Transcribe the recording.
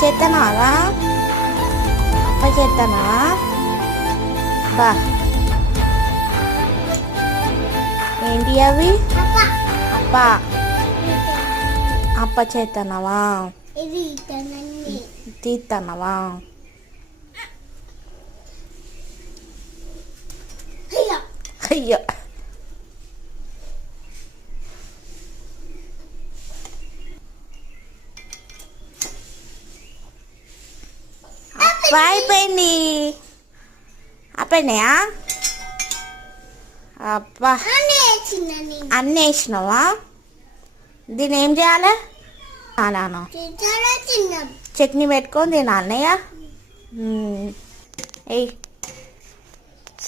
చేస్తున్నావా? అప్ప చేస్తున్నావా? బా ఏంటి అవి? అప్ప అప్ప చేస్తున్నావా? తీస్తున్నావా? అయ్యో అప్ప అయిపోయింది. అయిపోయినాయా? అబ్బా అన్నీ వేసినావా? దీన్ని ఏం చేయాలి? నాను చట్నీ పెట్టుకొని తినాలన్నయ్య.